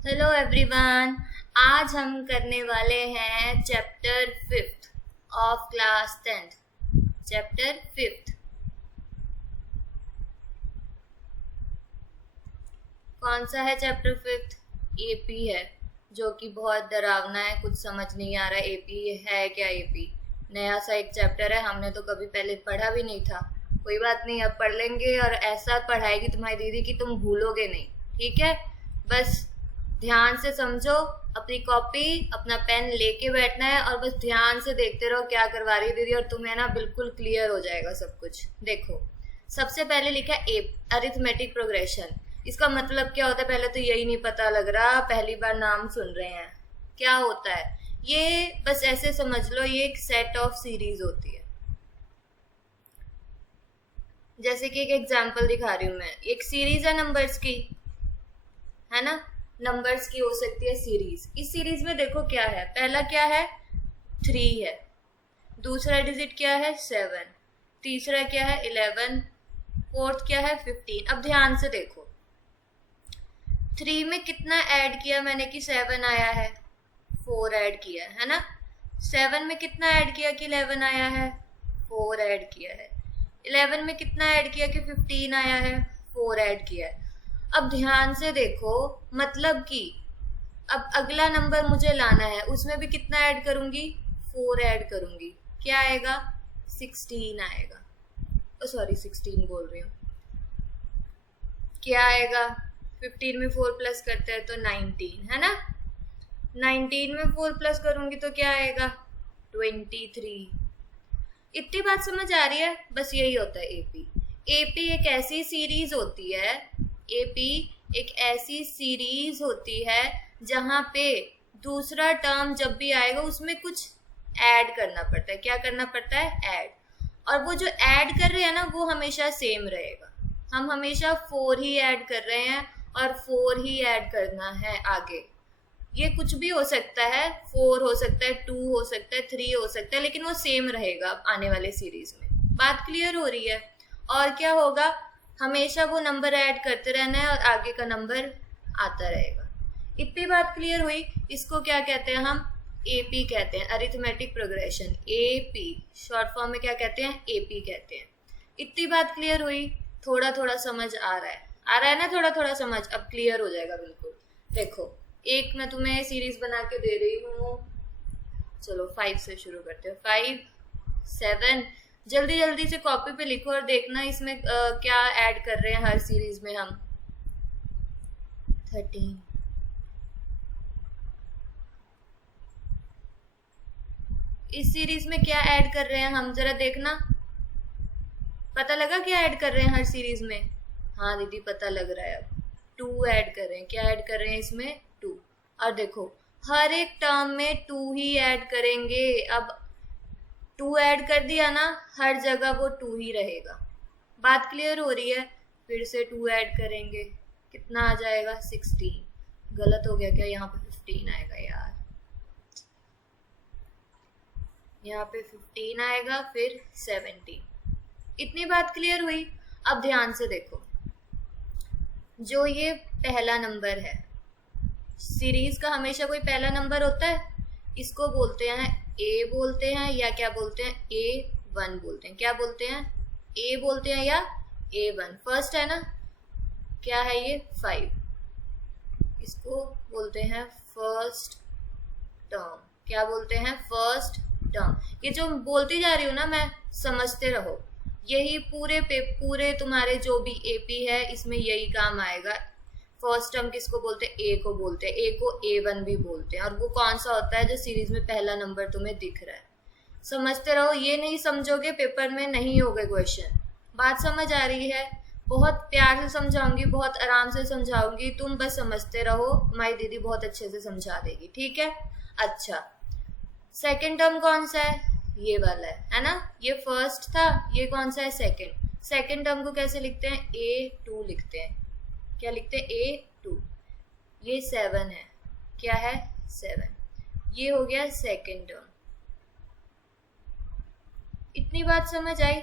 Hello everyone. आज हम करने वाले हैं chapter 5th of class 10th। Chapter 5th कौन सा है? चैप्टर 5th एपी है, जो कि बहुत डरावना है। कुछ समझ नहीं आ रहा एपी है क्या। एपी नया सा एक चैप्टर है, हमने तो कभी पहले पढ़ा भी नहीं था। कोई बात नहीं, अब पढ़ लेंगे और ऐसा पढ़ाएगी तुम्हारी दीदी कि तुम भूलोगे नहीं। ठीक है, बस ध्यान से समझो। अपनी कॉपी अपना पेन लेके बैठना है और बस ध्यान से देखते रहो क्या करवा रही है दीदी, और तुम्हें ना बिल्कुल क्लियर हो जाएगा सब कुछ। देखो, सबसे पहले लिखा है अरिथमेटिक प्रोग्रेशन। इसका मतलब क्या होता है पहले तो यही नहीं पता लग रहा, पहली बार नाम सुन रहे हैं। क्या होता है ये? बस ऐसे समझ लो, ये एक सेट ऑफ सीरीज होती है। जैसे कि एक एग्जांपल दिखा रही हूं मैं। एक सीरीज है नंबर्स की, है ना। नंबर्स की हो सकती है सीरीज। इस सीरीज में देखो क्या है, पहला क्या है 3 है, दूसरा डिजिट क्या है 7, तीसरा क्या है 11, फोर्थ क्या है 15। अब ध्यान से देखो, 3 में कितना ऐड किया मैंने कि 7 आया है, 4 ऐड किया है ना। 7 में कितना ऐड किया कि 11 आया है, 4 ऐड किया है। 11 में कितना ऐड किया कि 15 आया है, 4 ऐड किया है। अब ध्यान से देखो, मतलब कि अब अगला नंबर मुझे लाना है, उसमें भी कितना ऐड करूंगी, 4 ऐड करूंगी। क्या आएगा, 16 आएगा। सॉरी 16 बोल रही हूँ। क्या आएगा, 15 में 4 प्लस करते हैं तो 19, है ना। 19 में 4 प्लस करूंगी तो क्या आएगा 23। इतनी बात समझ आ रही है? बस यही होता है एपी। एपी एक ऐसी सीरीज होती है, एपी एक ऐसी सीरीज होती है जहां पे दूसरा टर्म जब भी आएगा उसमें कुछ ऐड करना पड़ता है। क्या करना पड़ता है, ऐड। और वो जो ऐड कर रहे हैं ना, वो हमेशा सेम रहेगा। हम हमेशा 4 ही ऐड कर रहे हैं और 4 ही ऐड करना है आगे। ये कुछ भी हो सकता है, 4 हो सकता है, 2 हो सकता है, 3 हो सकता है, लेकिन वो सेम रहेगा आने वाले सीरीज में। बात क्लियर हो रही है? और क्या होगा, हमेशा वो नंबर ऐड करते रहना है और आगे का नंबर आता रहेगा। इतनी बात क्लियर हुई। इसको क्या कहते हैं हम, एपी कहते हैं, arithmetic progression. AP short form में क्या कहते हैं, एपी कहते हैं। इतनी बात क्लियर हुई? थोड़ा थोड़ा समझ आ रहा है, आ रहा है ना थोड़ा थोड़ा समझ। अब क्लियर हो जाएगा बिल्कुल। देखो, एक मैं तुम्हें सीरीज बना के दे रही हूँ। चलो 5 से शुरू करते हो। 5, 7। जल्दी जल्दी से कॉपी पे लिखो और देखना इसमें क्या ऐड कर रहे हैं हर सीरीज में हम। 13। इस सीरीज में क्या ऐड कर रहे हैं हम, जरा देखना। पता लगा क्या ऐड कर रहे हैं हर सीरीज में? हाँ दीदी पता लग रहा है। अब 2 ऐड कर रहे हैं। क्या ऐड कर रहे हैं इसमें, 2। और देखो, हर एक टर्म में 2 ही ऐड करेंगे। अब 2 ऐड कर दिया ना, हर जगह वो 2 ही रहेगा। बात क्लियर हो रही है? फिर से 2 ऐड करेंगे, कितना आ जाएगा 16। गलत हो गया क्या, यहाँ पे 15 आएगा यार। यहाँ पे 15 आएगा, फिर 17। इतनी बात क्लियर हुई? अब ध्यान से देखो, जो ये पहला नंबर है, सीरीज का हमेशा कोई पहला नंबर होता है, इसको बोलते हैं ए बोलते हैं, या क्या बोलते हैं, A1 बोलते हैं। क्या बोलते हैं, ए बोलते हैं या A1। फर्स्ट है ना, क्या है ये 5, इसको बोलते हैं फर्स्ट टर्म। क्या बोलते हैं, फर्स्ट टर्म। ये जो बोलती जा रही हूँ ना मैं, समझते रहो। यही पूरे तुम्हारे जो भी एपी है इसमें यही काम आएगा। फर्स्ट टर्म किसको बोलते हैं, ए को बोलते हैं। ए को A1 भी बोलते हैं। और वो कौन सा होता है, जो सीरीज में पहला नंबर तुम्हें दिख रहा है। समझते रहो, ये नहीं समझोगे पेपर में नहीं होगा क्वेश्चन। बात समझ आ रही है? बहुत प्यार से समझाऊंगी, बहुत आराम से समझाऊंगी, तुम बस समझते रहो। हमारी दीदी बहुत अच्छे से समझा देगी, ठीक है। अच्छा, सेकेंड टर्म कौन सा है, ये वाला है ना। ये फर्स्ट था, ये कौन सा है, सेकेंड। सेकेंड टर्म को कैसे लिखते हैं, A2 लिखते हैं। क्या लिखते हैं, A2। ये 7 है, क्या है 7। ये हो गया सेकेंड टर्म। इतनी बात समझ आई?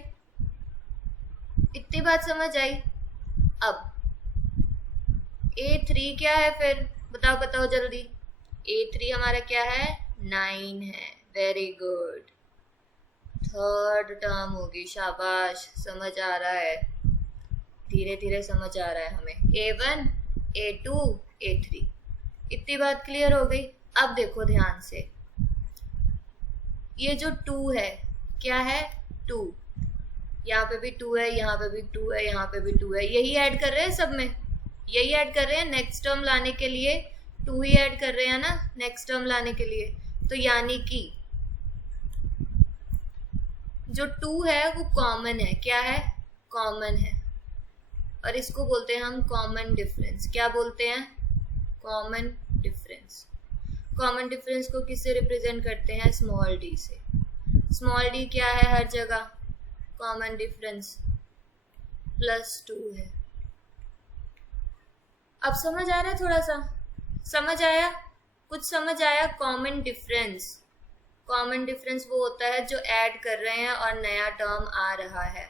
इतनी बात समझ आई? अब A3 क्या है फिर बताओ बताओ जल्दी। A3 हमारा क्या है, 9 है। वेरी गुड, थर्ड टर्म होगी। शाबाश, समझ आ रहा है, धीरे धीरे समझ आ रहा है हमें। A1, A2, A3, इतनी बात क्लियर हो गई। अब देखो ध्यान से, ये जो 2 है क्या है, 2, यहाँ पे भी 2 है, यहाँ पे भी 2 है, यहाँ पे भी 2 है, यही ऐड कर रहे हैं सब में, यही ऐड कर रहे हैं। नेक्स्ट टर्म लाने के लिए 2 ही ऐड कर रहे हैं ना, नेक्स्ट टर्म लाने के लिए। तो यानी कि जो 2 है वो कॉमन है। क्या है, कॉमन है, और इसको बोलते हैं हम कॉमन डिफरेंस। क्या बोलते हैं, कॉमन डिफरेंस। कॉमन डिफरेंस को किससे रिप्रेजेंट करते हैं, स्मॉल डी से। स्मॉल डी क्या है हर जगह, कॉमन डिफरेंस +2 है। अब समझ आ रहा है, थोड़ा सा समझ आया, कुछ समझ आया। कॉमन डिफरेंस, कॉमन डिफरेंस वो होता है जो ऐड कर रहे हैं और नया टर्म आ रहा है।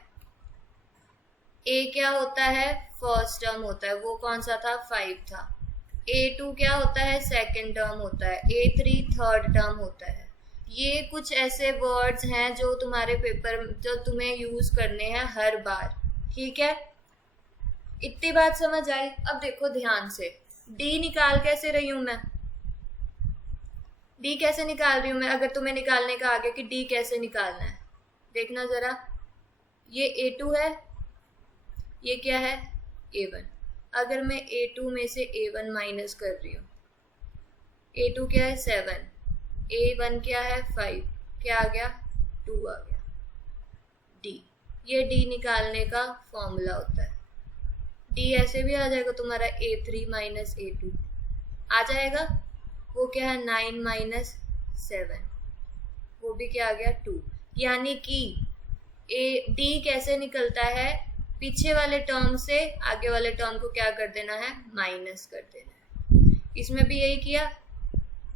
ए क्या होता है, फर्स्ट टर्म होता है, वो कौन सा था, 5 था। A2 क्या होता है, सेकेंड टर्म होता है। A3 थर्ड टर्म होता है। ये कुछ ऐसे वर्ड्स हैं जो तुम्हारे पेपर, जो तुम्हें यूज करने हैं हर बार, ठीक है। इतनी बात समझ आई। अब देखो ध्यान से, डी निकाल कैसे रही हूं मैं, डी कैसे निकाल रही हूं मैं। अगर तुम्हें निकालने का आगे कि डी कैसे निकालना है, देखना जरा। ये A2 है, ये क्या है, A1। अगर मैं A2 में से A1 माइनस कर रही हूँ, A2 क्या है, 7, A1 क्या है, 5, क्या आ गया, 2 आ गया, D। ये D निकालने का फॉर्मूला होता है। D ऐसे भी आ जाएगा तुम्हारा, A3 माइनस A2 आ जाएगा। वो क्या है, 9 माइनस 7, वो भी क्या आ गया, 2। यानी कि D कैसे निकलता है, पीछे वाले टर्म से आगे वाले टर्म को क्या कर देना है, माइनस कर देना है। इसमें भी यही किया,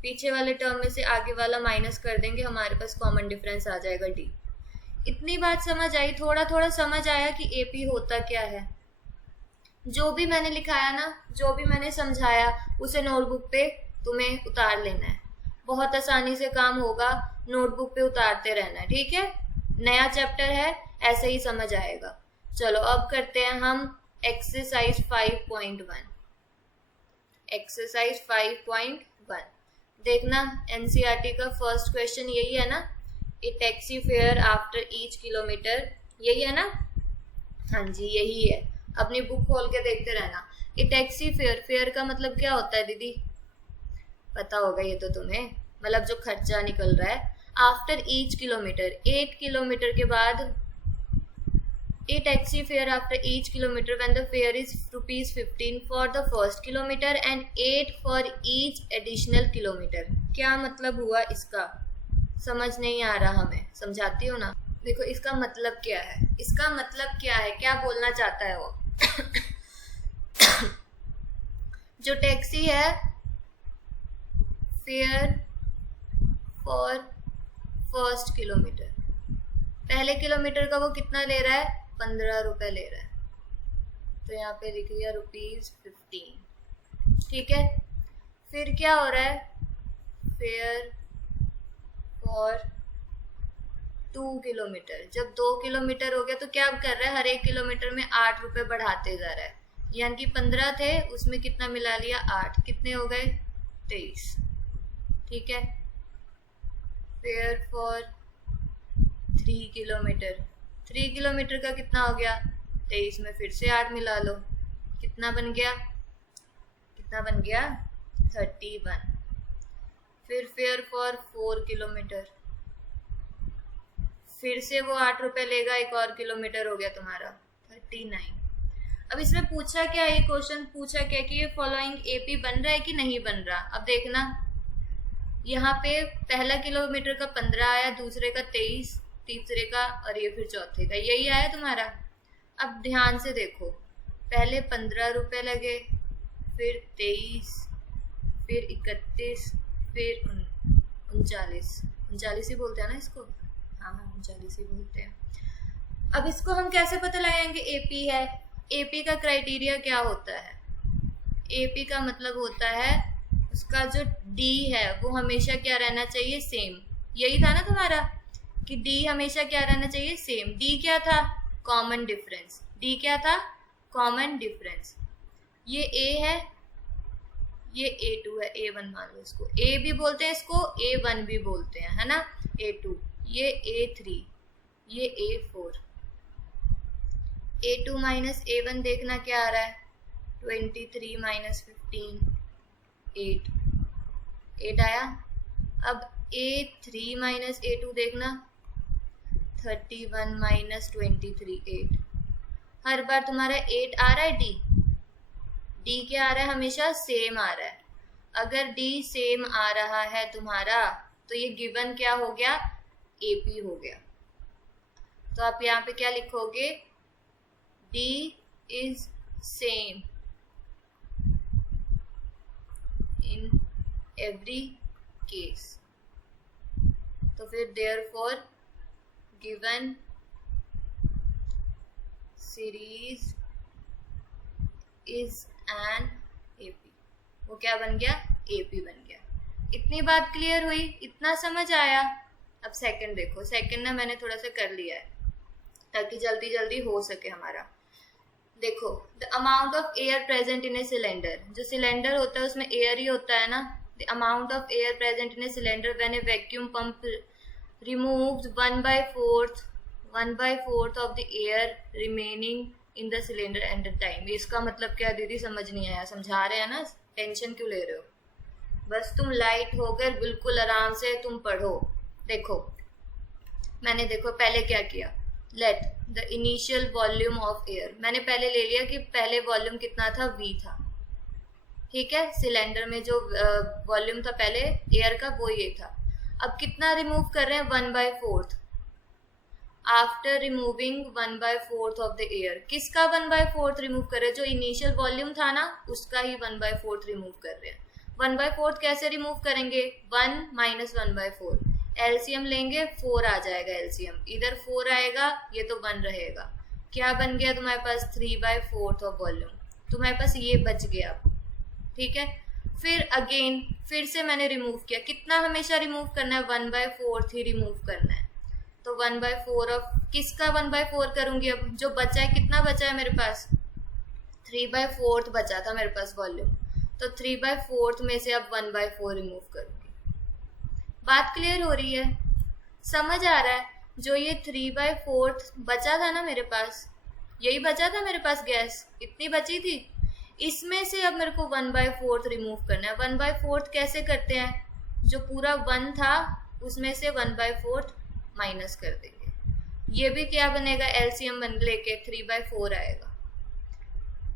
पीछे वाले टर्म में से आगे वाला माइनस कर देंगे, हमारे पास कॉमन डिफरेंस आ जाएगा डी। इतनी बात समझ आई, थोड़ा थोड़ा समझ आया कि एपी होता क्या है। जो भी मैंने लिखाया ना, जो भी मैंने समझाया, उसे नोटबुक पे तुम्हें उतार लेना है। बहुत आसानी से काम होगा, नोटबुक पे उतारते रहना है, ठीक है। नया चैप्टर है, ऐसे ही समझ आएगा। चलो अब करते हैं हम एक्सरसाइज 5.1। एक्सरसाइज 5.1 देखना, एनसीईआरटी का फर्स्ट क्वेश्चन यही है ना, a taxi fare after each kilometre, यही है ना, हाँ जी यही है। अपनी बुक खोल के देखते रहना। ए टैक्सी फेयर, फेयर का मतलब क्या होता है दीदी, पता होगा ये तो तुम्हें, मतलब जो खर्चा निकल रहा है। आफ्टर ईच किलोमीटर, 8 किलोमीटर के बाद, a taxi fare after each kilometer when the fare is ₹15 for the first kilometer and 8 for each additional kilometer। क्या मतलब हुआ इसका, समझ नहीं आ रहा हमें, समझाती हूँ ना। देखो इसका मतलब क्या है, इसका मतलब क्या है, क्या बोलना चाहता है वो जो टैक्सी है, फेयर फॉर फर्स्ट किलोमीटर, पहले किलोमीटर का वो कितना ले रहा है, 15 रुपए ले रहा है, तो यहाँ पे लिख लिया ₹15, ठीक है। फिर क्या हो रहा है, फेयर फॉर 2 किलोमीटर, जब 2 किलोमीटर हो गया तो क्या कर रहा है, हर एक किलोमीटर में 8 रुपए बढ़ाते जा रहा है, यानी कि 15 थे, उसमें कितना मिला लिया, 8, कितने हो गए, 23, ठीक है। फेयर फॉर 3 किलोमीटर, 3 किलोमीटर का कितना हो गया, 23 में फिर से 8 मिला लो, कितना बन गया, कितना बन गया, 31। फिर फेयर फॉर 4 किलोमीटर, फिर से वो 8 रुपए लेगा, एक और किलोमीटर हो गया तुम्हारा 39। अब इसमें पूछा क्या, ये क्वेश्चन पूछा क्या कि ये फॉलोइंग एपी बन रहा है कि नहीं बन रहा। अब देखना, यहाँ पे पहला किलोमीटर का 15 आया, दूसरे का 23, तीसरे का, और ये फिर चौथे का, यही आया तुम्हारा। अब ध्यान से देखो, पहले 15 रुपए लगे, फिर 23, फिर 31, फिर 39 ही बोलते हैं ना इसको, हाँ 39 ही बोलते हैं। अब इसको हम कैसे पता लगाएंगे एपी है। एपी का क्राइटेरिया क्या होता है, एपी का मतलब होता है उसका जो डी है वो हमेशा क्या रहना चाहिए, सेम। यही था ना तुम्हारा कि डी हमेशा क्या रहना चाहिए, सेम। डी क्या था, कॉमन डिफरेंस। डी क्या था, कॉमन डिफरेंस। ये ए है, ये A2 है, A1 मान लो इसको। A भी बोलते हैं इसको, A1 भी बोलते हैं, है ना। A2, ये A3, ये A4। A2 माइनस A1 देखना क्या आ रहा है, 23 माइनस 15, 8। 8 आया। अब A3 माइनस A2 देखना, 31 माइनस 23, 8। हर बार तुम्हारा 8 आ रहा है। डी क्या आ रहा है, हमेशा सेम आ रहा है। अगर डी सेम आ रहा है तुम्हारा तो ये गिवन क्या हो गया, एपी हो गया। तो आप यहाँ पे क्या लिखोगे, D is same in every case. तो फिर therefore given series is an AP. वो क्या बन गया, एपी बन गया। इतनी बात क्लियर हुई, इतना समझ आया। अब सेकंड देखो, सेकंड ना मैंने थोड़ा सा कर लिया है ताकि जल्दी जल्दी हो सके हमारा। देखो, the amount of air present in a cylinder, जो सिलेंडर होता है उसमें एयर ही होता है ना। The amount of air present in a cylinder when A vacuum pump removes 1/4 of the air remaining in the cylinder at the time. इसका मतलब क्या दीदी, समझ नहीं आया? समझा रहे हैं ना, टेंशन क्यों ले रहे हो? बस तुम लाइट होकर बिल्कुल आराम से तुम पढ़ो। देखो मैंने, देखो पहले क्या किया, let the initial volume of air, मैंने पहले ले लिया कि पहले वॉल्यूम कितना था, V था। ठीक है, सिलेंडर में जो वॉल्यूम था पहले एयर का वो ये था। अब कितना रिमूव कर रहे हैं, 1/4। After removing 1/4 of the air, किसका 1/4 रिमूव कर रहे हैं, जो इनिशियल वॉल्यूम था ना उसका ही 1/4 रिमूव कर रहे हैं। 1/4 कैसे रिमूव करेंगे, 1 माइनस 1/4, एलसीएम लेंगे, 4 आ जाएगा एलसीएम। इधर 4 आएगा, ये तो 1 रहेगा। क्या बन गया तुम्हारे पास, 3/4 ऑफ वॉल्यूम। तुम्हारे पास ये बच गया। ठीक है, फिर अगेन फिर से मैंने रिमूव किया। कितना हमेशा रिमूव करना है, 1/4 ही रिमूव करना है। तो 1/4 ऑफ किसका 1/4 करूंगी, अब जो बचा है, कितना बचा है मेरे पास, 3/4 बचा था मेरे पास वॉल्यूम। तो 3/4 में से अब 1/4 रिमूव करूंगी। बात क्लियर हो रही है, समझ आ रहा है? जो ये 3/4 बचा था ना मेरे पास, यही बचा था मेरे पास, गैस इतनी बची थी, इसमें से अब मेरे को 1/4 रिमूव करना है। 1/4 कैसे करते हैं, जो पूरा 1 था उसमें से 1/4 माइनस कर देंगे। ये भी क्या बनेगा, एलसीएम बन लेके 3/4 आएगा।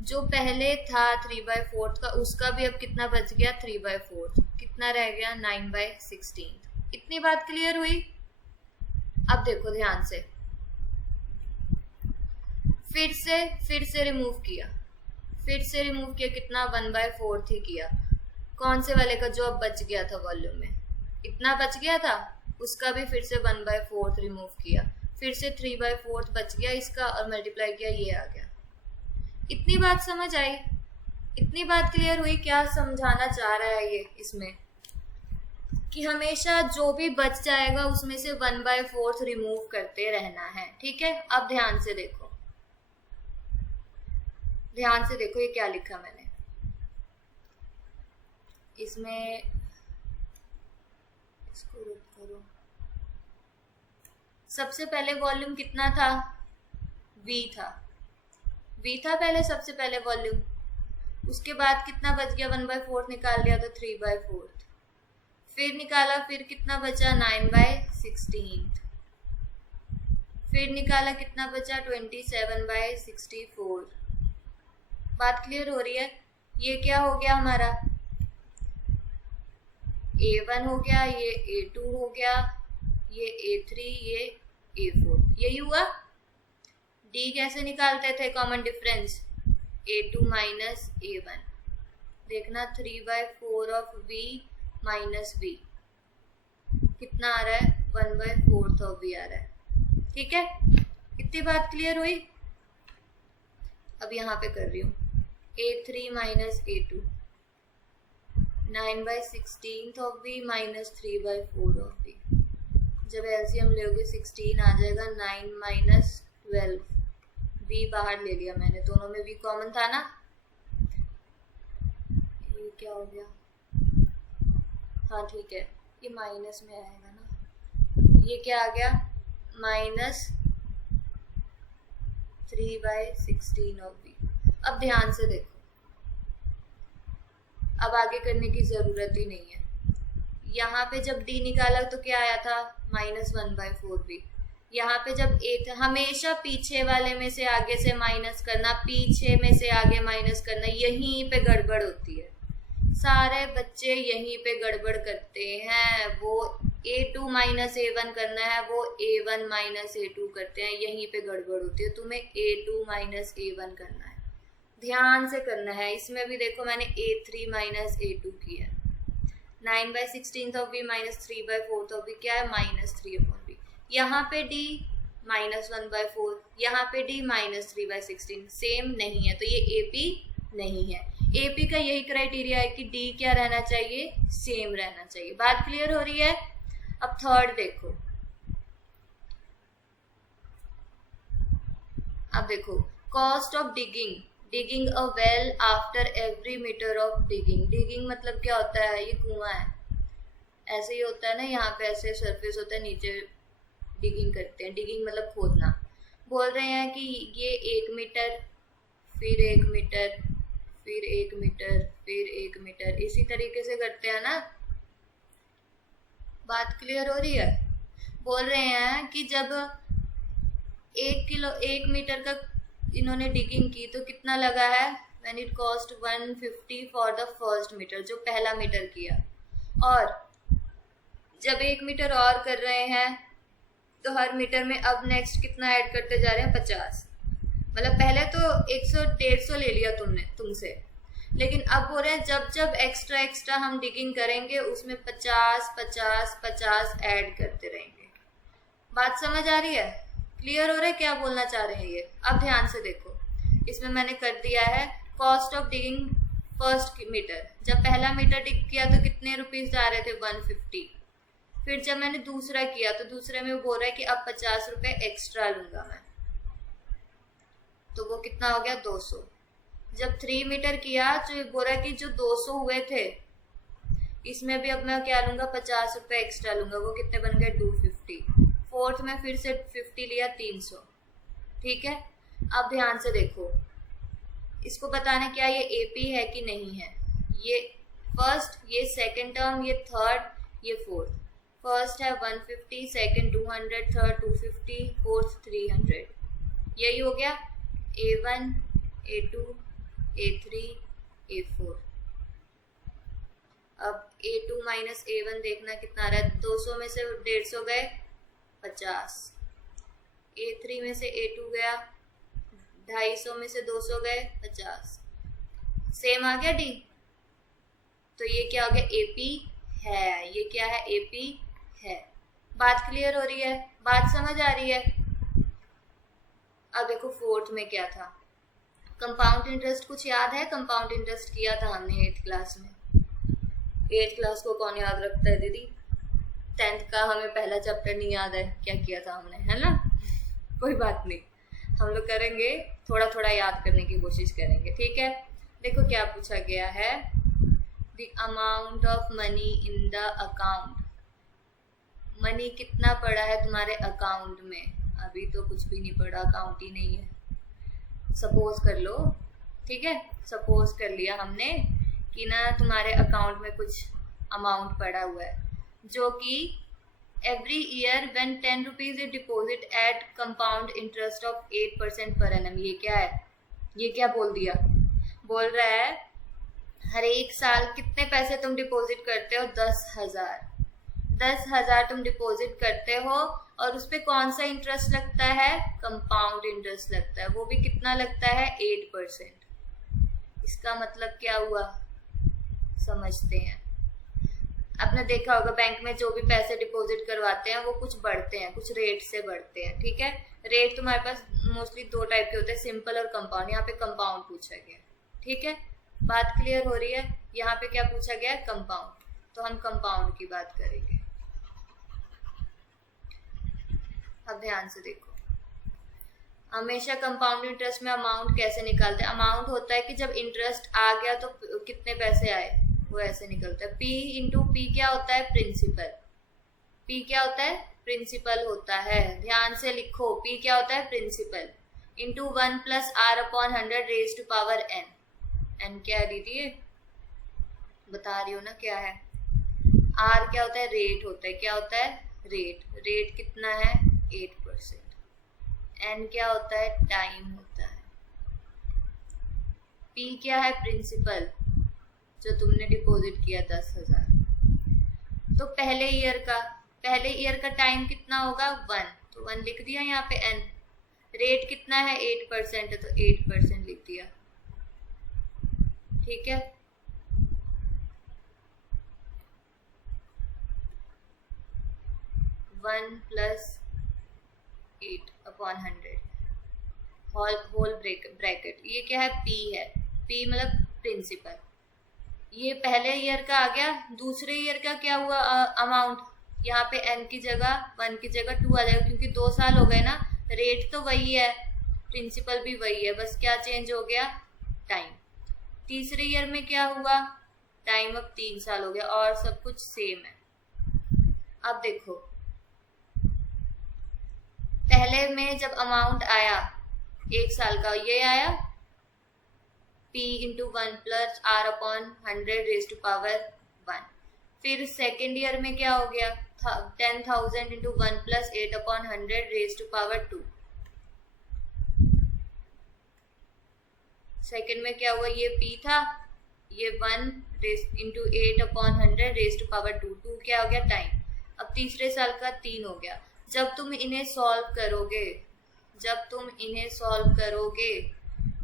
जो पहले था 3/4 का, उसका भी अब कितना बच गया, 3/4, कितना रह गया, 9/16। इतनी बात क्लियर हुई? अब देखो ध्यान से, फिर से रिमूव किया, कितना, 1/4 ही किया। कौन से वाले का, जो अब बच गया था वॉल्यूम में, इतना बच गया था, उसका भी फिर से 1/4 रिमूव किया, फिर से 3/4 बच गया इसका, और मल्टीप्लाई किया, ये आ गया। इतनी बात समझ आई? इतनी बात क्लियर हुई? क्या समझाना चाह रहा है ये इसमें, कि हमेशा जो भी बच जाएगा उसमें से 1/4 रिमूव करते रहना है। ठीक है, अब ध्यान से देखो, ये क्या लिखा मैंने इसमें, इसको रुक करो। सबसे पहले वॉल्यूम कितना था, V था पहले, सबसे पहले वॉल्यूम। उसके बाद कितना बच गया, 1/4 निकाल लिया तो 3/4, फिर निकाला, फिर कितना बचा, 9/16, फिर निकाला, कितना बचा, 27/64। बात क्लियर हो रही है? ये क्या हो गया हमारा, A1 हो गया, ये A2 हो गया, ये A3, ये A4, यही हुआ। D कैसे निकालते थे, common difference, A2 minus A1। देखना, 3/4 ऑफ V माइनस V कितना आ रहा है, 1/4 ऑफ V आ रहा है। ठीक है, इतनी बात क्लियर हुई? अब यहाँ पे कर रही हूँ, A3 minus A2, 9/16 of B minus 3/4 of B. जब एलसीएम लोगे 16 आ जाएगा, 9 माइनस 12, बी बाहर ले लिया मैंने, दोनों में बी कॉमन था ना। ये क्या हो गया, हाँ ठीक है, ये माइनस में आएगा ना, ये क्या आ गया, माइनस 3/16 ऑफ बी। अब ध्यान से देखो, अब आगे करने की जरूरत ही नहीं है। यहाँ पे जब d निकाला तो क्या आया था, -1/4 बी। यहाँ पे जब a था, हमेशा पीछे वाले में से आगे से माइनस करना, पीछे में से आगे माइनस करना, यहीं पे गड़बड़ होती है। सारे बच्चे यहीं पे गड़बड़ करते हैं। वो a2 माइनस a1 करना है, वो a1 माइनस a2 करते हैं, यहीं पे गड़बड़ होती है। तुम्हें a2 माइनस a1 करना है, ध्यान से करना है। इसमें भी देखो मैंने a3 माइनस a2 किया। 9/16 of B minus 3/4 of B क्या है, -3/बी। यहाँ पे d -1/4, यहाँ पे d -3/16, सेम नहीं है, तो ये AP नहीं है। AP का यही क्राइटेरिया है कि d क्या रहना चाहिए, सेम रहना चाहिए। बात क्लियर हो रही है। अब थर्ड देखो, अब देखो cost of digging a well after every metre of digging. Digging मतलब क्या होता है, ये कुआं है, ऐसे ही होता है ना, यहाँ पे ऐसे सरफेस होता है, नीचे डिगिंग करते हैं। डिगिंग मतलब खोदना। बोल रहे हैं कि ये 1 मीटर, फिर 1 मीटर, फिर 1 मीटर, फिर 1 मीटर, इसी तरीके से करते हैं ना। बात क्लियर हो रही है। बोल रहे हैं कि जब 1 मीटर का इन्होंने डिगिंग की तो कितना लगा है, when it cost 150 for the first metre, जो पहला मीटर किया। और जब 1 मीटर और कर रहे हैं तो हर मीटर में अब नेक्स्ट कितना ऐड करते जा रहे हैं, 50। मतलब पहले तो 100-150 ले लिया तुमसे, लेकिन अब बोल रहे हैं जब जब एक्स्ट्रा हम डिगिंग करेंगे उसमें 50 ऐड करते रहेंगे। बात समझ आ रही है, क्लियर हो रहा है क्या बोलना चाह रहे हैं ये। अब ध्यान से देखो, इसमें मैंने कर दिया है cost of digging first metre. जब पहला मीटर डिग किया तो कितने रुपीज जा रहे थे, 150। फिर जब मैंने दूसरा किया तो दूसरे में वो बोल रहा है कि अब 50 रुपए एक्स्ट्रा लूंगा मैं, तो वो कितना हो गया, 200। जब 3 मीटर किया तो ये बोल रहा है कि जो 200 हुए थे इसमें भी अब मैं क्या लूंगा, 50 रुपए एक्स्ट्रा लूंगा, वो कितने बन गए, 250। फोर्थ में फिर से 50 लिया, 300। ठीक है। अब ध्यान से देखो, इसको बताना क्या ये AP है कि नहीं है। ये फर्स्ट, ये सेकंड टर्म, ये थर्ड, ये फोर्थ। फर्स्ट है 150, सेकंड 200, थर्ड 250, फोर्थ 300। यही हो गया A1, A2, A3, A4। अब A2 माइनस A1 देखना कितना आ रहा है, 200 में से 150 गए, 50। A3 में से A2 गया, 250 में से 200 गए, 50। सेम आ गया D। तो ये क्या हो गया, AP है। ये क्या है, AP है। बात क्लियर हो रही है, बात समझ आ रही है। अब देखो फोर्थ में क्या था, कंपाउंड इंटरेस्ट। कुछ याद है, कंपाउंड इंटरेस्ट किया था हमने 8th क्लास में। 8th क्लास को कौन याद रखता है दीदी, 10th का हमें पहला चैप्टर नहीं याद है, क्या किया था हमने, है ना। कोई बात नहीं, हम लोग करेंगे, थोड़ा थोड़ा याद करने की कोशिश करेंगे। ठीक है। देखो क्या पूछा गया है, the amount of money in the account. Money कितना पड़ा है तुम्हारे अकाउंट में, अभी तो कुछ भी नहीं पड़ा, अकाउंट ही नहीं है। सपोज कर लो, ठीक है, सपोज कर लिया हमने कि ना तुम्हारे अकाउंट में कुछ अमाउंट पड़ा हुआ है, जो कि every year when 10 rupees is deposit eight compound interest of 8% per annum. ये क्या है, ये क्या बोल दिया, बोल रहा है हर एक साल कितने पैसे तुम डिपॉजिट करते हो, 10,000। 10,000 तुम डिपॉजिट करते हो और उस पर कौन सा इंटरेस्ट लगता है, कंपाउंड इंटरेस्ट लगता है, वो भी कितना लगता है, 8%। इसका मतलब क्या हुआ, समझते हैं। आपने देखा होगा बैंक में जो भी पैसे डिपॉजिट करवाते हैं वो कुछ बढ़ते हैं, कुछ रेट से बढ़ते हैं। ठीक है। रेट तुम्हारे पास मोस्टली 2 टाइप के होते हैं, सिंपल और कंपाउंड। यहाँ पे कंपाउंड पूछा गया। ठीक है। बात क्लियर हो रही है? यहाँ पे क्या पूछा गया है? कंपाउंड, तो हम कंपाउंड की बात करेंगे। अब ध्यान से देखो, हमेशा कंपाउंड इंटरेस्ट में अमाउंट कैसे निकालते हैं? अमाउंट होता है कि जब इंटरेस्ट आ गया तो कितने पैसे आए, वो ऐसे निकलता है। P इंटू पी क्या होता है? प्रिंसिपल। P क्या होता है? प्रिंसिपल होता है। ध्यान से लिखो, P क्या होता है? Principal. Into 1 plus R upon 100 raise to power n। n क्या है दीदी? बता रही हो ना क्या है? R क्या होता है? रेट होता है। क्या होता है? रेट। रेट कितना है? 8%। n क्या होता है? टाइम होता है। P क्या है? प्रिंसिपल, जो तुमने डिपॉजिट किया 10,000। तो पहले ईयर का टाइम कितना होगा? 1, तो 1 लिख दिया यहाँ पे। n रेट कितना है? 8% है, तो 8% लिख दिया। ठीक है, one plus 8 upon 100 whole bracket. ये क्या है? P है। P मतलब प्रिंसिपल। ये पहले ईयर का आ गया। दूसरे ईयर का क्या हुआ? अमाउंट। यहाँ पे n की जगह 1 की जगह 2 आ जाएगा, क्योंकि 2 साल हो गए ना। रेट तो वही है, प्रिंसिपल भी वही है, बस क्या चेंज हो गया? टाइम। तीसरे ईयर में क्या हुआ? टाइम अब 3 साल हो गया और सब कुछ सेम है। अब देखो, पहले में जब अमाउंट आया 1 साल का, ये आया P into 1 plus R upon 100 raise to power 1। फिर सेकेंड ईयर में क्या हो गया? 10,000 into 1 plus 8 upon 100 raise to power 2। Second में क्या हुआ? ये P था, ये 1 into 8 upon 100 raise to power 2। 2 क्या हो गया? टाइम। अब तीसरे साल का 3 हो गया। जब तुम इन्हें सॉल्व करोगे,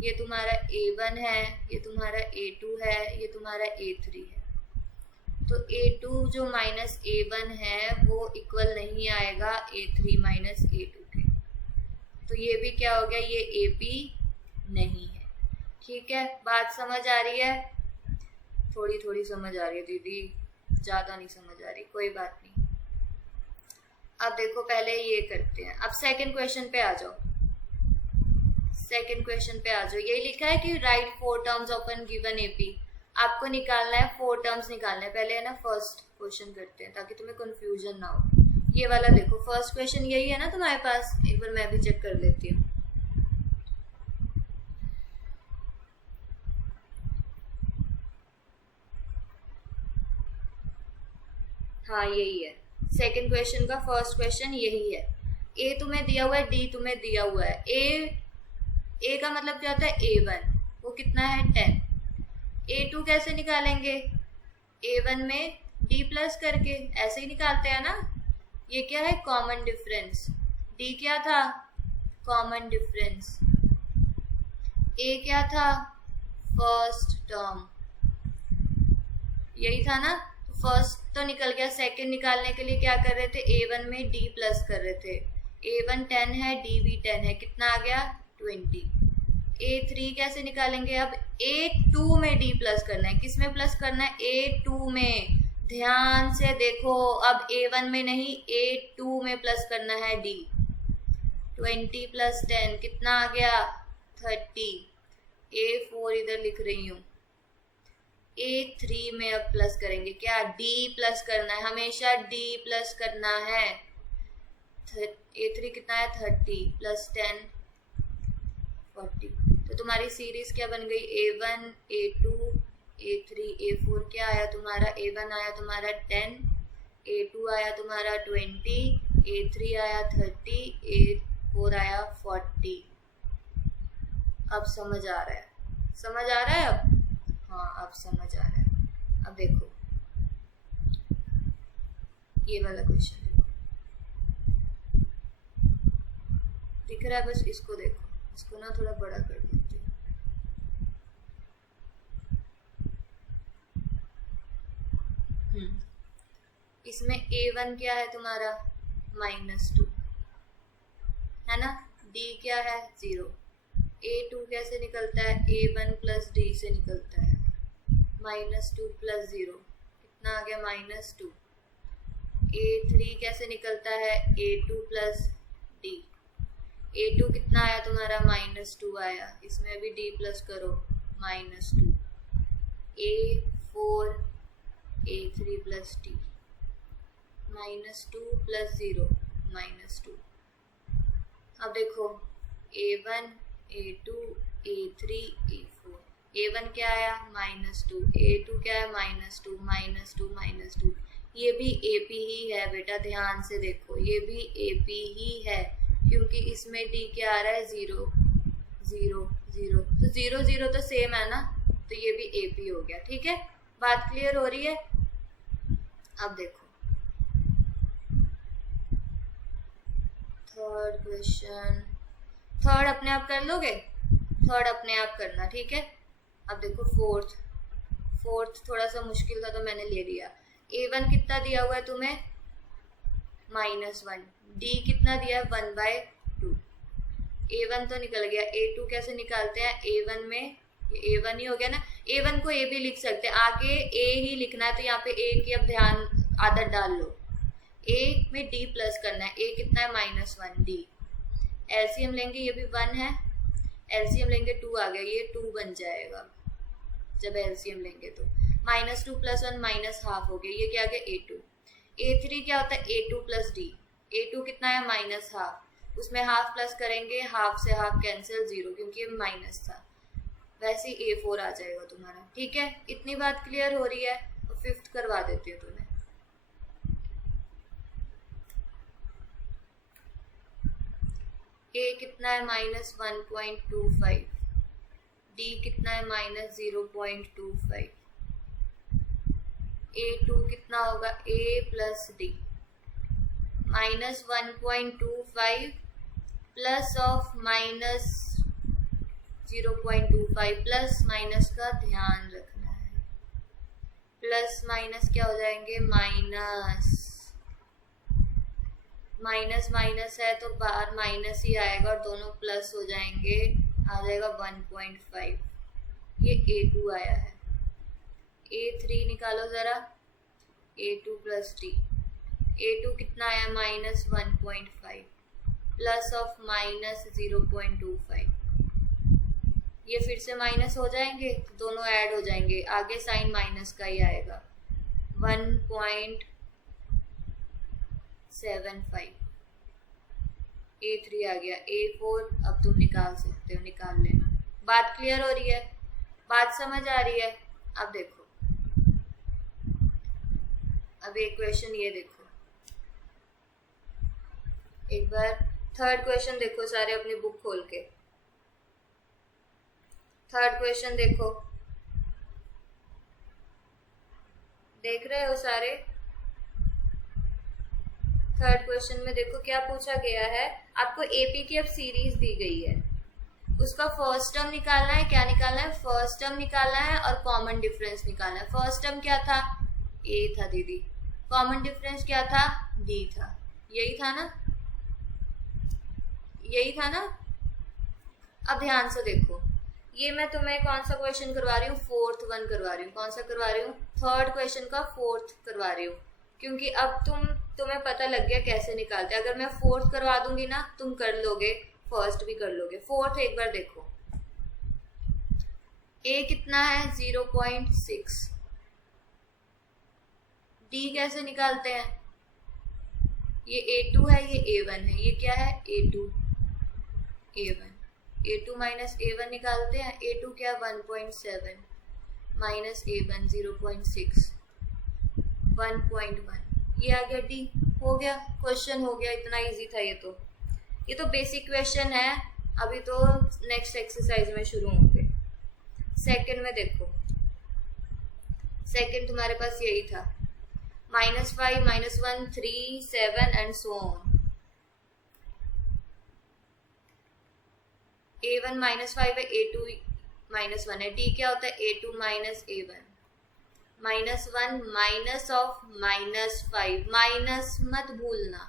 ये तुम्हारा A1 है, ये तुम्हारा A2 है, ये तुम्हारा A3 है। तो A2 जो माइनस A1 है वो इक्वल नहीं आएगा A3 माइनस A2 के। तो ये भी क्या हो गया? ये AP नहीं है। ठीक है, बात समझ आ रही है? थोड़ी थोड़ी समझ आ रही है दीदी, ज्यादा नहीं समझ आ रही, कोई बात नहीं। अब देखो, पहले ये करते हैं। अब सेकंड क्वेश्चन पे आ जाओ। यही लिखा है कि write 4 terms of an given AP. आपको निकालना है 4 टर्म्स निकालना है। पहले है ना फर्स्ट क्वेश्चन करते हैं, ताकि तुम्हें कंफ्यूजन ना हो। ये वाला देखो, फर्स्ट क्वेश्चन यही है ना तुम्हारे पास? एक बार मैं भी चेक कर लेती हूँ। हाँ, यही है। सेकंड क्वेश्चन का फर्स्ट क्वेश्चन यही है। ए तुम्हें दिया हुआ है, डी तुम्हें दिया हुआ है। ए का मतलब क्या होता है? A1, वो कितना है? 10। A2 कैसे निकालेंगे? A1 में D प्लस करके, ऐसे ही निकालते हैं ना। ये क्या है? Common difference. D क्या था? Common difference. A क्या था? First term. यही था ना। फर्स्ट तो निकल गया। सेकंड निकालने के लिए क्या कर रहे थे? A1 में D प्लस कर रहे थे। A1 10 है, D भी 10 है, कितना आ गया? 20। A3 कैसे निकालेंगे? अब A2 में D प्लस करना है। किस में प्लस करना है? A2 में। ध्यान से देखो, अब A1 में नहीं, A2 में प्लस करना है D। 20 प्लस 10 कितना आ गया? 30। A4 इधर लिख रही हूँ। A3 में अब प्लस करेंगे। क्या? D प्लस करना है, हमेशा D प्लस करना है। A3 कितना है? 30 प्लस 10 40। तो तुम्हारी सीरीज क्या बन गई? A1 A2 A3 A4 क्या आया तुम्हारा? A1 आया तुम्हारा 10, A2 आया तुम्हारा 20, A3 आया 30, A4 आया 40। अब समझ आ रहा है? अब हाँ, अब समझ आ रहा है। अब देखो ये वाला क्वेश्चन दिख रहा है, बस इसको देखो। इसको ना थोड़ा बड़ा कर देती हूँ। इसमें A1 क्या है तुम्हारा? -2 है ना। D क्या है? 0। A2 कैसे निकलता है? A1 प्लस D से निकलता है। -2 + 0 कितना आ गया -2। A3 कैसे निकलता है A2 + D। A2 कितना आया तुम्हारा -2 आया, इसमें भी D प्लस करो -2। A4 A3 + D -2 + 0 -2। अब देखो A1 A2 A3 A4। A1 क्या आया -2, A2 क्या है -2 -2 -2। ये भी AP ही है बेटा, ध्यान से देखो ये भी AP ही है क्योंकि इसमें D क्या आ रहा है 0 0 0, तो 0 0 तो सेम है ना, तो ये भी AP हो गया। ठीक है, बात क्लियर हो रही है। अब देखो थर्ड क्वेश्चन, थर्ड अपने आप कर लोगे, थर्ड अपने आप करना। ठीक है, अब देखो फोर्थ थोड़ा सा मुश्किल था तो मैंने ले लिया। A1 कितना दिया हुआ है तुम्हें -1, D कितना दिया है 1/2। A1 तो निकल गया, A2 कैसे निकालते हैं, A1 में A1 ही हो गया ना, A1 को A भी लिख सकते हैं, आगे A ही लिखना है तो यहाँ पे A की अब ध्यान आदत डाल लो। A में D प्लस करना है, A कितना है -1 D। एलसीएम लेंगे, ये भी 1 है, एलसीएम लेंगे 2 आ गया, ये 2 बन जाएगा जब एलसीएम लेंगे तो। -2 + 1 -1/2 हो गया, ये क्या आ गया A2। A3 क्या होता है A2 + D। A2 कितना है -1/2, उसमें हाफ प्लस करेंगे, हाफ से हाफ कैंसिल 0 क्योंकि ये माइनस था, वैसे ही A4 आ जाएगा तुम्हारा। ठीक है, इतनी बात क्लियर हो रही है। तो फिफ्थ करवा देती हूँ तुम्हें। A कितना है -1.25, D कितना है -0.25, A2 कितना होगा A + D -1.25 plus of -0.25, plus minus का ध्यान रखना है, प्लस माइनस क्या हो जाएंगे माइनस माइनस है तो बाहर माइनस ही आएगा और दोनों प्लस हो जाएंगे, आ जाएगा 1.5। ये A2 आया है। A3 निकालो जरा, A2 + D। A2 कितना आया -1.5 प्लस ऑफ -0.25, ये फिर से माइनस हो जाएंगे तो दोनों ऐड हो जाएंगे, आगे साइन माइनस का ही आएगा 1.75। A3 आ गया, A4 अब तुम निकाल सकते हो, निकाल लेना। बात क्लियर हो रही है, बात समझ आ रही है। अब देखो, अब एक क्वेश्चन ये देखो, एक बार थर्ड क्वेश्चन देखो सारे अपनी बुक खोल के। थर्ड क्वेश्चन देखो, देख रहे हो सारे। थर्ड क्वेश्चन में देखो क्या पूछा गया है, आपको एपी की अब सीरीज दी गई है, उसका फर्स्ट टर्म निकालना है। क्या निकालना है, फर्स्ट टर्म निकालना है और कॉमन डिफरेंस निकालना है। फर्स्ट टर्म क्या था, ए था दीदी, कॉमन डिफरेंस क्या था, डी था, यही था ना, यही था ना। अब ध्यान से देखो, ये मैं तुम्हें कौन सा क्वेश्चन करवा रही हूँ, फोर्थ वन करवा रही हूँ। कौन सा करवा रही हूँ, थर्ड क्वेश्चन का फोर्थ करवा रही हूँ, क्योंकि अब तुम्हें पता लग गया कैसे निकालते हैं। अगर मैं फोर्थ करवा दूंगी ना, तुम कर लोगे, फर्स्ट भी कर लोगे। फोर्थ एक बार देखो, ए कितना है 0.6, डी कैसे निकालते हैं, ये A2 है, ये A1 है, ये क्या है A2 A1, A2 minus A1 निकालते हैं। A2 क्या 1.7 माइनस A1 0.6 1.1, ये आ गया D। हो गया, क्वेश्चन हो गया, इतना इजी था ये तो बेसिक क्वेश्चन है। अभी तो नेक्स्ट एक्सरसाइज में शुरू होंगे। सेकंड में देखो, सेकंड तुम्हारे पास यही था, -5 -1 3 7 एंड सो ऑन। A1 -5 है, A2 -1 है, D क्या होता है A2 minus A1, -1 minus of -5, minus मत भूलना,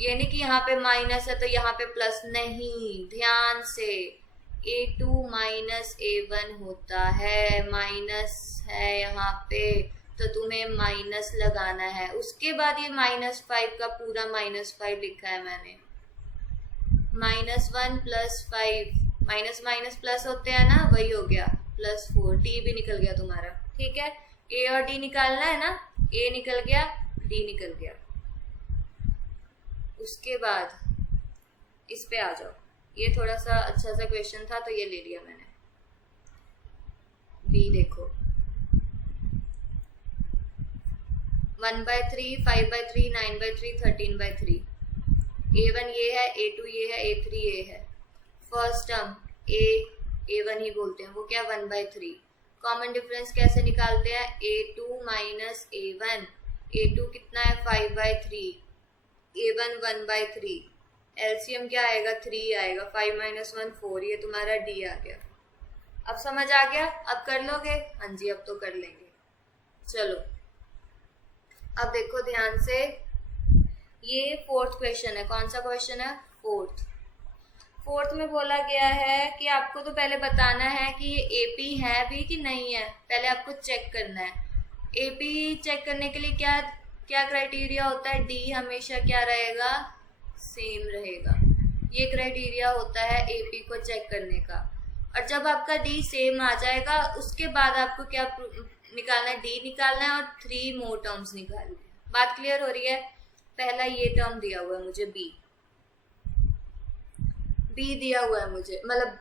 ये नहीं कि यहाँ पे माइनस है तो यहाँ पे प्लस, नहीं, ध्यान से A2 माइनस A1 होता है, माइनस है यहाँ पे, तो तुम्हें माइनस लगाना है। उसके बाद ये -5 का पूरा -5 लिखा है मैंने। -1 + 5, माइनस माइनस प्लस होते हैं ना, वही हो गया +4। डी भी निकल गया तुम्हारा, ठीक है। ए और डी निकालना है ना, ए निकल गया, डी निकल गया। उसके बाद इस पे आ जाओ, ये थोड़ा सा अच्छा सा क्वेश्चन था तो ये ले लिया मैंने। बी देखो, 1/3, 5/3, 9/3, 13/3। A1 ये है, A2 ये है, A3 ये है। फर्स्ट टर्म A1 ही बोलते हैं, वो क्या 1/3। कॉमन डिफरेंस कैसे निकालते हैं, A2 माइनस A1। A2 कितना है 5/3, A1 1/3। एलसीएम क्या आएगा 3 आएगा, 5 - 1 4, ये तुम्हारा डी आ गया। अब समझ आ गया, अब कर लोगे? हाँ जी अब तो कर लेंगे। चलो अब देखो ध्यान से, ये 4th क्वेश्चन है। कौन सा क्वेश्चन है? 4th में बोला गया है कि आपको तो पहले बताना है कि ये एपी है भी कि नहीं है, पहले आपको चेक करना है। एपी चेक करने के लिए क्या क्या क्राइटेरिया होता है? डी हमेशा क्या रहेगा? सेम रहेगा। ये क्राइटेरिया होता है एपी को चेक करने का। और जब आपका डी सेम आ जाएगा उसके बाद आपको क्या निकालना है? डी निकालना है और 3 मोर टर्म्स निकालने हैं। बात क्लियर हो रही है? पहला ये टर्म दिया हुआ है मुझे, बी दिया हुआ है मुझे, मतलब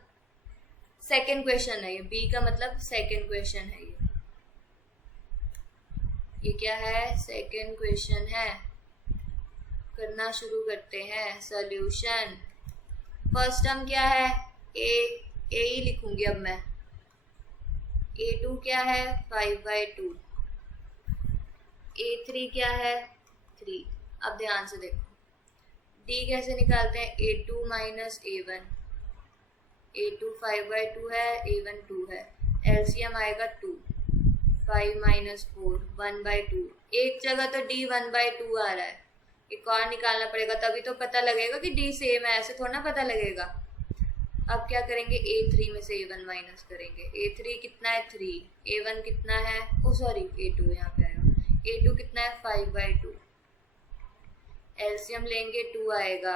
सेकंड क्वेश्चन है ये, बी का मतलब सेकंड क्वेश्चन है ये क्या है? सेकंड क्वेश्चन है। करना शुरू करते हैं। सॉल्यूशन, फर्स्ट टर्म क्या है? ए ही लिखूंगी अब मैं। A2 क्या है? 5/2। A3 क्या है? 3। अब ध्यान से देखो, D कैसे निकालते हैं? A2 minus A1। A2 5/2 है, A1 2 है, एलसीएम आएगा 2। 5 - 4 1/2। एक जगह तो D 1/2 आ रहा है, एक और निकालना पड़ेगा तभी तो पता लगेगा कि D सेम है, ऐसे थोड़ा ना पता लगेगा। अब क्या करेंगे? A3 में से A1 माइनस करेंगे। A3 कितना है? 3। A1 कितना है? ओ सॉरी A2 यहाँ पे आएगा। A2 कितना है? 5/2। एलसीएम लेंगे 2 आएगा,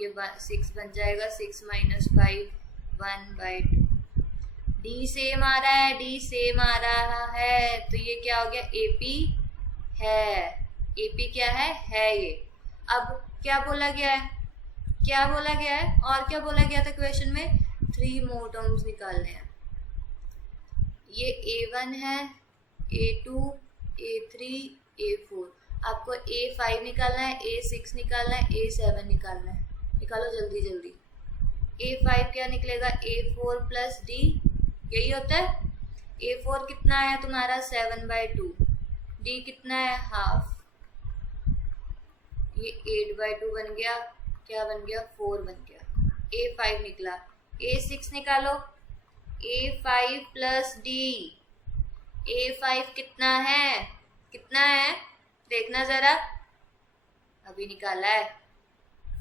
ये 6 बन जाएगा। 6 - 5 1/2। डी सेम आ रहा है, डी सेम आ रहा है, तो ये क्या हो गया? एपी है। एपी क्या है ये। अब क्या बोला गया है? क्या बोला गया है और क्या बोला गया था क्वेश्चन में? 3 मोर टर्म्स निकालने हैं। ये A1 है, A2, A3, A4। आपको A5 निकालना है, A6 निकालना है, A7 निकालना है। निकालो जल्दी जल्दी। A5 क्या निकलेगा? A4 + D, यही होता है। A4 कितना है तुम्हारा? 7/2। D कितना है? हाफ। ये 8/2 बन गया, क्या बन गया? 4 बन गया। A5 निकला। A6 निकालो। A5 + D। A5 कितना है? कितना है देखना जरा, अभी निकाला है।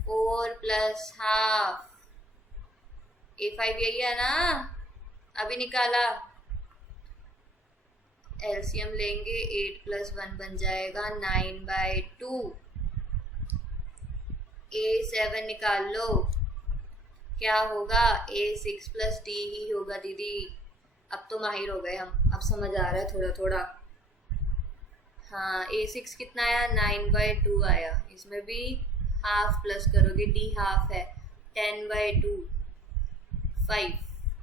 4 + हाफ। A5 यही है ना, अभी निकाला। एलसीएम लेंगे, 8 + 1 बन जाएगा 9/2। A7 निकाल लो, क्या होगा? A6 + D ही होगा दीदी। अब तो माहिर हो गए हम, अब समझ आ रहा है थोड़ा थोड़ा। हाँ A6 कितना आया? 9/2 आया। इसमें भी हाफ प्लस करोगे, D हाफ है, 10/2 5।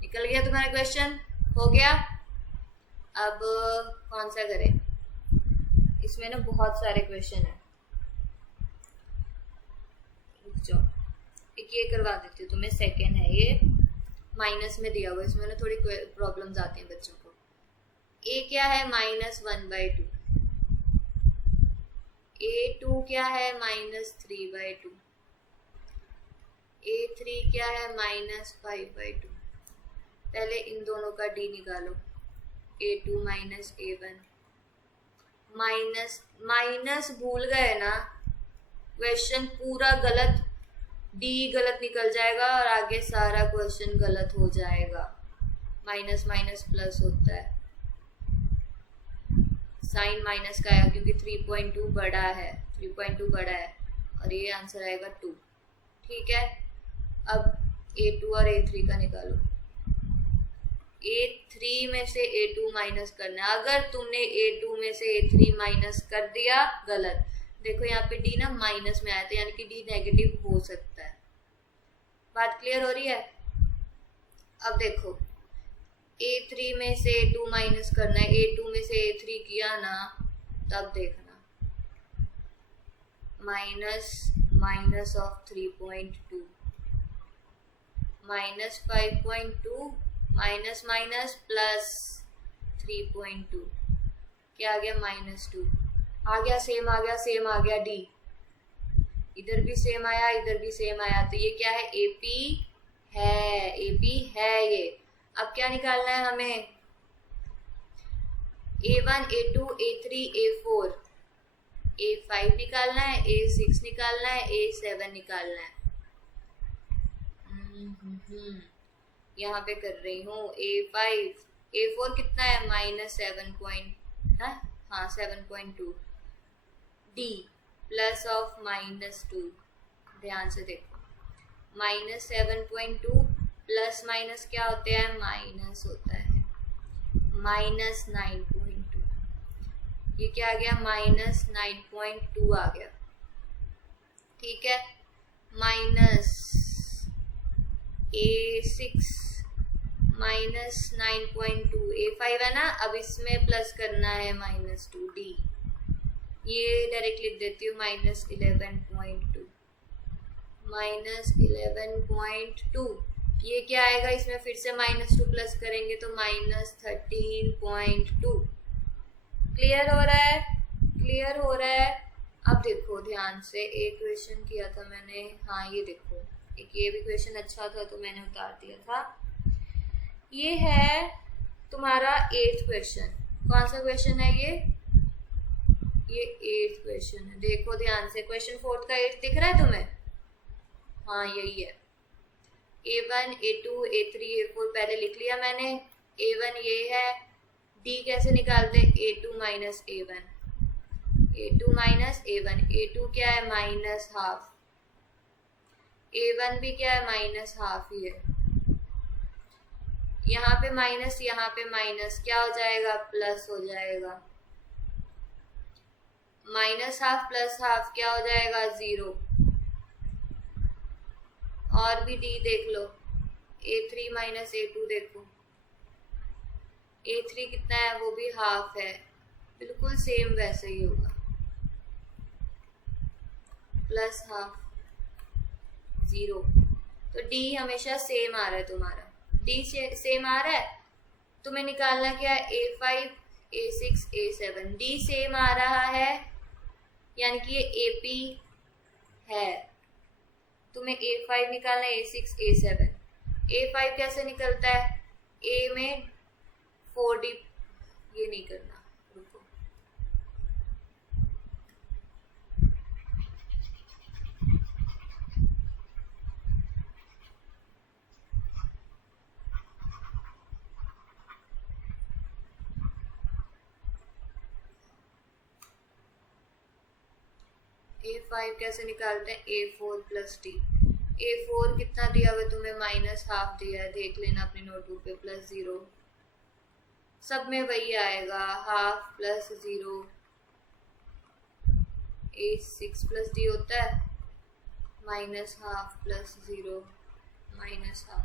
निकल गया तुम्हारा क्वेश्चन, हो गया। अब कौन सा करें? इसमें ना बहुत सारे क्वेश्चन है, रुक जाओ, एक ये करवा देती हूँ तुम्हें। सेकेंड है ये, माइनस में दिया हुआ, इसमें ना थोड़ी प्रॉब्लम्स आती हैं बच्चों को। A क्या है? -1/2। A2 क्या है? -3/2। A3 क्या है? -5/2। पहले इन दोनों का D निकालो। A2 minus A1। माइनस भूल गए ना, क्वेश्चन पूरा गलत डी गलत निकल जाएगा और आगे सारा क्वेश्चन गलत हो जाएगा। माइनस माइनस प्लस होता है, साइन माइनस का आया क्योंकि 3.2 बड़ा है, 3.2 बड़ा है और ये आंसर आएगा 2। ठीक है, अब A2 और A3 का निकालो। A3 में से A2 माइनस करना है। अगर तुमने A2 में से A3 माइनस कर दिया गलत। देखो यहाँ पे D ना माइनस में आया था, यानी कि D नेगेटिव हो सकता है। बात क्लियर हो रही है? अब देखो A3 में से A2 माइनस करना है, A2 में से A3 किया ना, तब देखना minus minus of 3.2 minus 5.2 minus minus plus 3.2 क्या आ गया? -2 आ गया, सेम आ गया, सेम आ गया। डी इधर भी सेम आया, इधर भी सेम आया, तो ये क्या है? एपी है, एपी है ये। अब क्या निकालना है हमें? A1 A2 A3 A4 A5 निकालना है, A6 निकालना है, A7 निकालना है। यहाँ पे कर रही हूँ A5 A4 कितना है? -7.2 D प्लस ऑफ -2। ध्यान से देखो, -7.2 प्लस माइनस क्या होते हैं? माइनस होता है। -9.2 ये क्या आ गया? -9.2 आ गया। ठीक है, माइनस A6 -9.2 A5 है ना। अब इसमें प्लस करना है -2 D, ये डायरेक्ट लिख देती हूँ -11.2 -11.2। ये क्या आएगा? इसमें फिर से -2 प्लस करेंगे तो -13.2। क्लियर हो रहा है? क्लियर हो रहा है? अब देखो ध्यान से, एक क्वेश्चन किया था मैंने, हाँ ये देखो, एक ये भी क्वेश्चन अच्छा था तो मैंने उतार दिया था। ये है तुम्हारा 8th क्वेश्चन। कौन सा क्वेश्चन है ये? ये 8th क्वेश्चन है। देखो ध्यान से, क्वेश्चन 4th का 8 दिख रहा है तुम्हें? हाँ यही है। A1 A2 A3 A4 पहले लिख लिया मैंने। A1 ये है, D कैसे निकालते हैं? A2 minus A1, A2 minus A1। A2 क्या है? -12। A1 भी क्या है? -12 ही है। यहाँ पे माइनस, यहाँ पे माइनस, क्या हो जाएगा? प्लस हो जाएगा। -12 प्लस हाफ क्या हो जाएगा? 0। और भी D देख लो, A3 माइनस A2 देखो, A3 कितना है? वो भी हाफ है, बिल्कुल सेम वैसे ही होगा, प्लस हाफ 0। तो D हमेशा सेम आ रहा है तुम्हारा, D सेम आ रहा है। तुम्हें निकालना क्या है? A5 A6 A7। D same आ रहा है यानी कि ये AP है। तुम्हें A5 निकालना है, A6 A7। A5 कैसे निकलता है? A में 4D, ये नहीं करना, रुको। A5 कैसे निकालते हैं? A4 plus D। A4 कितना दिया हुआ तुम्हें? -12 दिया है, देख लेना अपनी नोटबुक पे, +0। सब में वही आएगा, half plus 0। A6 plus D होता है -12 प्लस 0 -12,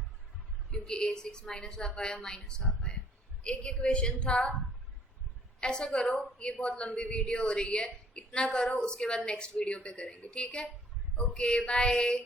क्योंकि A6 -12 आया, -12 आया। एक इक्वेशन था। ऐसा करो, ये बहुत लंबी वीडियो हो रही है, इतना करो, उसके बाद नेक्स्ट वीडियो पे करेंगे। ठीक है, ओके बाय।